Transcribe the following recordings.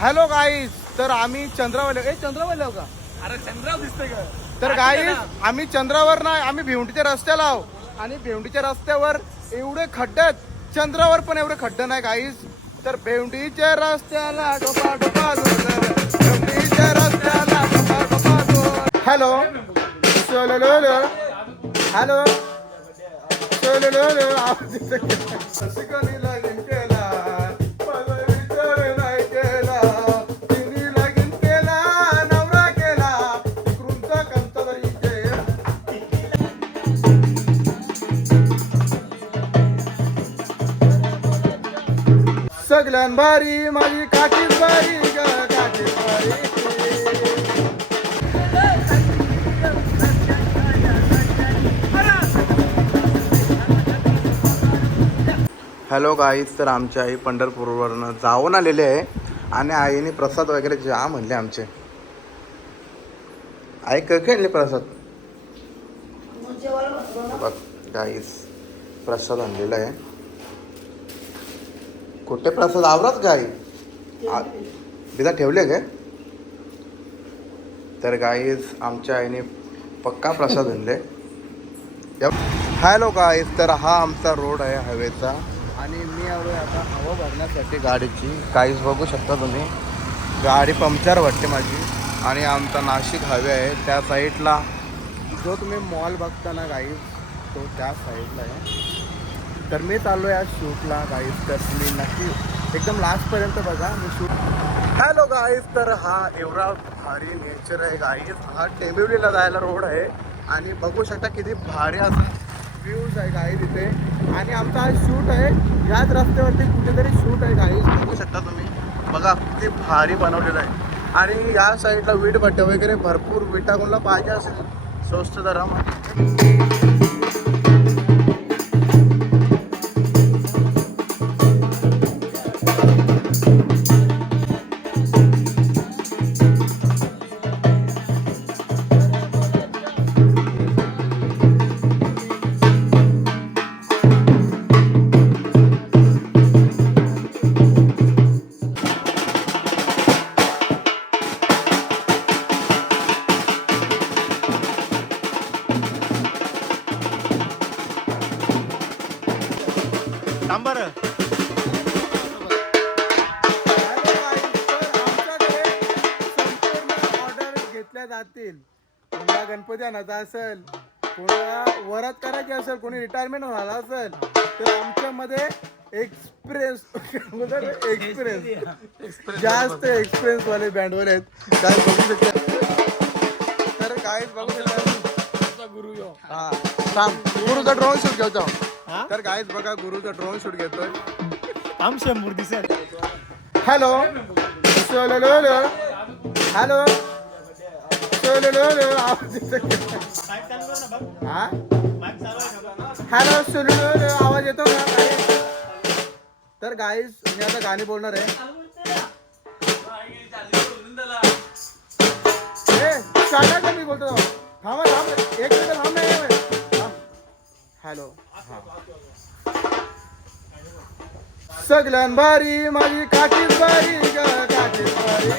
Hello guys, तर आम्ही चंद्रावले चंद्रावले का? अरे चंद्राव दिसतंय का? तर गाईज आम्ही चंद्रावर नाही, आम्ही भिवंडीच्या रस्त्याला आहो. आणि भिवंडीच्या रस्त्यावर एवढे खड्डे आहेत, चंद्रावर पण एवढे खड्डे नाही गाईज. तर भिवंडीच्या रस्त्याला डोपा डोपा भिवंडीच्या रस्त्याला डोपा डोपा. हॅलो हॅलो सगळ्यान भारी माझी काठीच भारी ग काठीच भारी. हॅलो गाईज, तर आमची आई पंढरपूरवरनं जाऊन आलेली आहे आणि आईने प्रसाद वगैरे जाम म्हणले आमचे. आई काय आणले प्रसाद बघ गाईज, प्रसाद आणलेला आहे. कुठे प्रसाद आवरात गाई बिदा ठेवले काय? तर गाईज आमच्या आईने पक्का प्रसाद आणले. हॅलो गाईज, तर हा आमचा रोड आहे हवेचा आणि मी आलो आता हवा भरण्यासाठी गाडीची. काहीच बघू शकता तुम्ही, गाडी पंक्चर वाटते माझी. आणि आमचा नाशिक हायवे आहे त्या साईडला, जो तुम्ही मॉल बघता ना गाईज, तो त्या साईडला आहे. तर मी चाललो आहे आज शूटला गाईज, तर तुम्ही नक्की एकदम लास्टपर्यंत बघा मी शूट. हॅलो गाईज, तर हा एवढा भारी नेचर आहे गाईज. हा टेंबिवलीला जायला रोड आहे आणि बघू शकता किती भारी असा व्ह्यूज आहे गाईज इथे. आणि आमचा आज शूट आहे याच रस्त्यावरती कुठेतरी शूट आहे गाईज, बघू शकता तुम्ही. बघा किती भारी बनवलेलं आहे. आणि या साईडला वीट भट्टे वगैरे भरपूर, विटा कोणाला पाहिजे असेल स्वस्त दरामध्ये. जातील. कोणाला गणपती आणायचा असेल, कोणाला वरात करायची असेल, कोणी रिटायरमेंट झाला असेल, तर आमच्यामध्ये एक्सप्रेस जास्त एक्सपिरियन्स वाले बँडवर आहेत. काय बघू शकता. तर काय बघू शकता गुरु हा थांब, गुरुचा ड्रोन शूट घेतो. तर गाईज बघा, गुरुचा ड्रोन शूट घेतोय. आम शंभर दिसत. हॅलो हॅलो हॅलो सुलू आवाज येतो का? तर गाईज मी आता गाणी बोलणार आहे. मी बोलतो थांबा एक मिनिट थांब. हॅलो, सगळ्यान भारी माझी काठीच भारी ग काठीच भारी.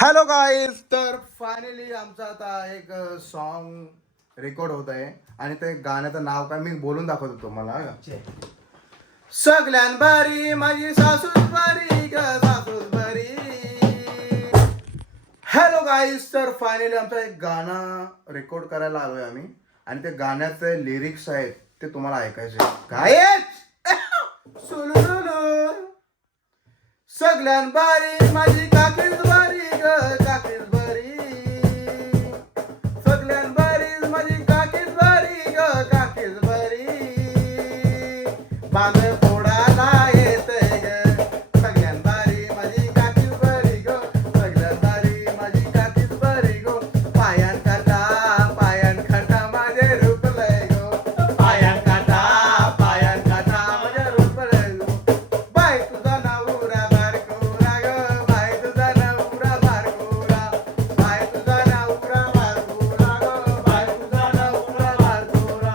हॅलो गाईज, तर फायनली आमचा आता एक सॉन्ग रेकॉर्ड होत आहे आणि ते गाण्याचं नाव काय मी बोलून दाखवतो तुम्हाला. सगळ्यान भारी माझी सासूस भारी ग सासूस भारी. हॅलो गाईज, तर फायनली आमचा एक गाणं रेकॉर्ड करायला आलोय आम्ही आणि ते गाण्याचे लिरिक्स आहेत ते तुम्हाला ऐकायचे. गायच सगळ्यान भारी माझी काकीच भारी ग काकीच भारी. सगळ्यान भारी माझी काकीच भारी ग काकीच भारी. बांध फोडाला येते ग सगळ्यान भारी माझी काकीच भारी ग. सगळ्यान भारी माझी काकीच भारी ग. पायान काटा माझे रूप लय गो. पायान काटा माझे रूप लय गो. बाय तुझा नवरा बारकोरा ग. बाय तुझा नवरा बारकोरा. बाय तुझा नवरा बारकोरा ग. बाय तुझा नवरा बारकोरा.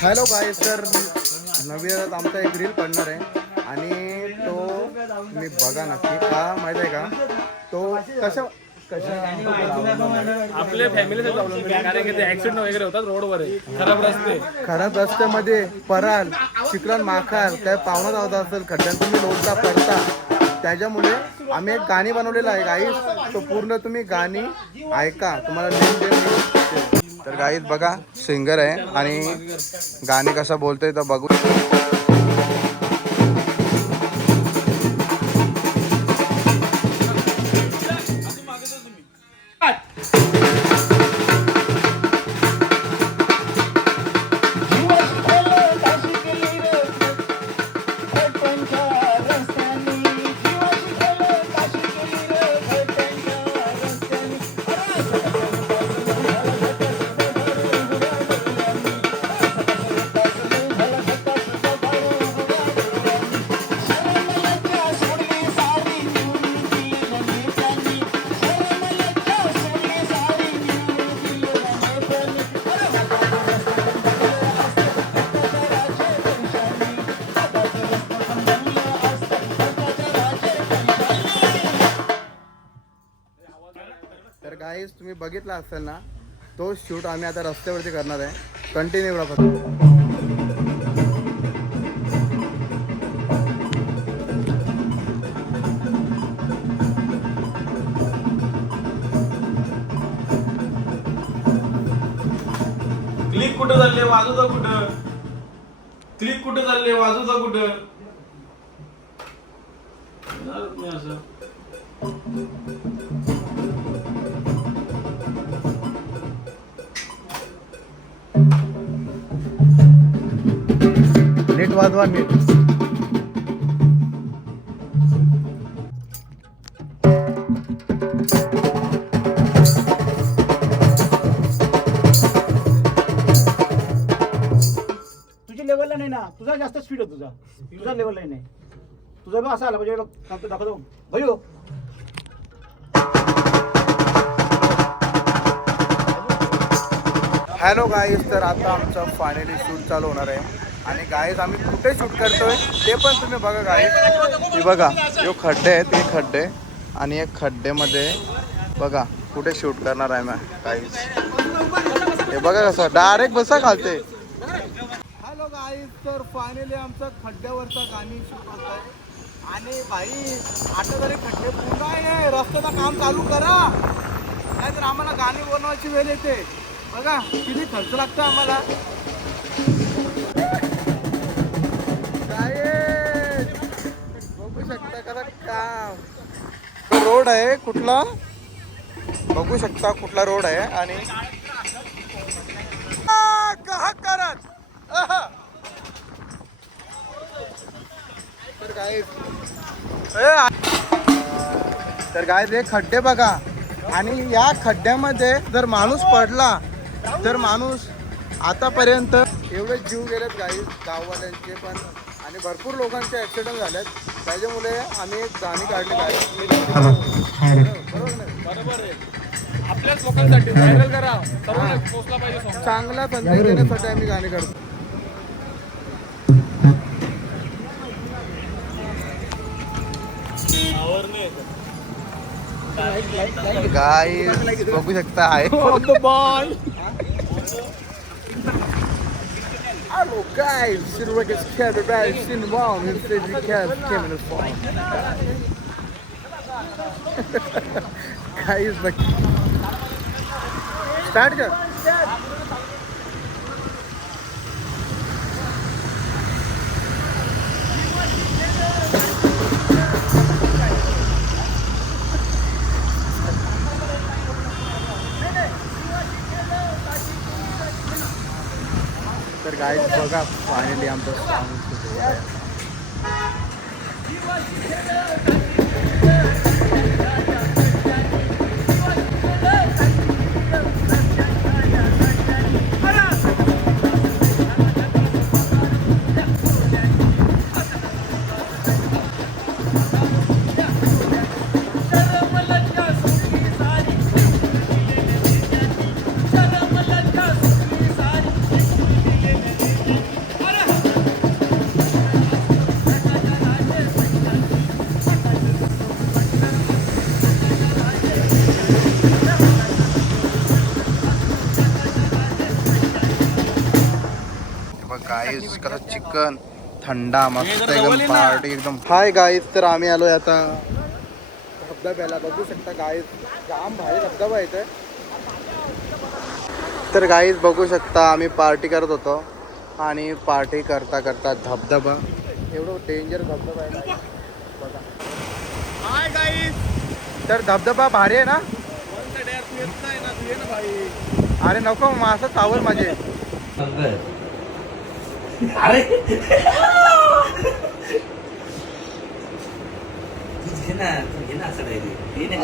हॅलो गाईस, तर नवीन आमचा एक रील पडणार आहे आणि तो मी बघा नक्की का माहिती आहे का तो कशा आपल्या फॅमिलीचा प्रॉब्लेम कारण की ते ऍक्सिडेंट वगैरे होतात रोडवर खराब रस्ते खराब रस्त्यामध्ये पराल चिखलान माखाल काय पाहुणा धावता असेल खड्ड्यात तुम्ही लोटता पडता त्याच्यामुळे आम्ही एक गाणी बनवलेलं आहे गाईस तो पूर्ण तुम्ही गाणी ऐका तुम्हाला लिंक देईन तर गाईस बघा सिंगर आहे आणि गाणी कसं बोलतोय तर बघू तर गाईस तुम्ही बघितला असेल ना तो शूट आम्ही आता रस्त्यावरती करणार आहे कंटिन्यू राहा फक्त क्लिक कुठं चालले वाजूचा कुठं क्लिक कुठं चालले वाजूचा कुठं मी असं नीट वाजवा नीट तुझ्या लेवलला नाही ना तुझा जास्त स्पीड आहे तुझा लेवलला नाही तुझा बघ असा आला म्हणजे दाखवतो भयो हॅलो गाईज तर आता आमचं फायनली शूट चालू होणार आहे आणि गाईज आम्ही कुठे शूट करतोय ते पण तुम्ही बघा गाईज हे बघा जो खड्डे आहेत ते खड्डे आणि एक खड्डेमध्ये बघा कुठे शूट करणार आहे मॅम गाईज हे बघा कसं डायरेक्ट बसा खालते हॅलो गाईज तर फायनली आमचं खड्ड्यावरचं गाणी शूट होत आहे आणि भाई आता तरी खड्डे पूर्ण आहे रस्त्याचं काम चालू करा नाहीतर आम्हाला गाणी बनवायची वेळ येते बघा किती खर्च लागतो आम्हाला बघू शकता कसा काम रोड आहे कुठला बघू शकता कुठला रोड आहे आणि करत तर काय ते खड्डे बघा आणि या खड्ड्यामध्ये जर माणूस पडला तर माणूस आतापर्यंत एवढे जीव गेलेत गाई गाववाल्यांचे पण आणि भरपूर लोकांचे ॲक्सिडेंट झालेत त्याच्यामुळे आम्ही एक गाणी काढली बरोबर आहे आपल्याच लोकांसाठी व्हायरल करा सर्वांना पोहोचला पाहिजे चांगला संदेश देण्यासाठी आम्ही गाणी काढतो गाईस बघू शकता आहे Hello guys, Silverback is categorized in one instead we can't came in a form. Guys, but start कर. तर गाईज बघा फायनली आमचं सॉन्ग सुरू आहे गाईज कसं चिकन थंडा मस्त एकदम पार्टी एकदम. हाय गाईज, तर आम्ही आलोय आता धबधब्याला. बघू शकता गाईज, जाम भारी धबधबा येतोय. तर गाईज बघू शकता आम्ही पार्टी करत होतो आणि पार्टी करता करता धबधबा, एवढं डेंजर धबधबा आहे गाईज. बघा. हाय गाईज, तर धबधबा भारी आहे ना? अरे नको, मासं चावल माझे. अरे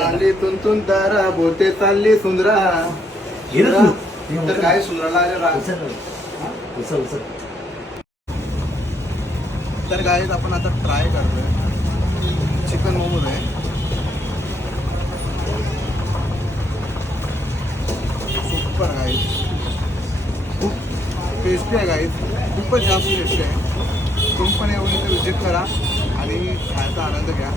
आली तुंतून तारा बोते चालली सुंदरा. तर काय सुंदराला अरे तर गाईज आपण आता ट्राय करतोय चिकन मोमोज आहे. सुपर गाईज, खूप टेस्टी आहे गाईज, खूपच जास्त टेस्टी आहे. तुम्ही पण येऊन इथे विजिट करा आणि खायचा आनंद घ्या.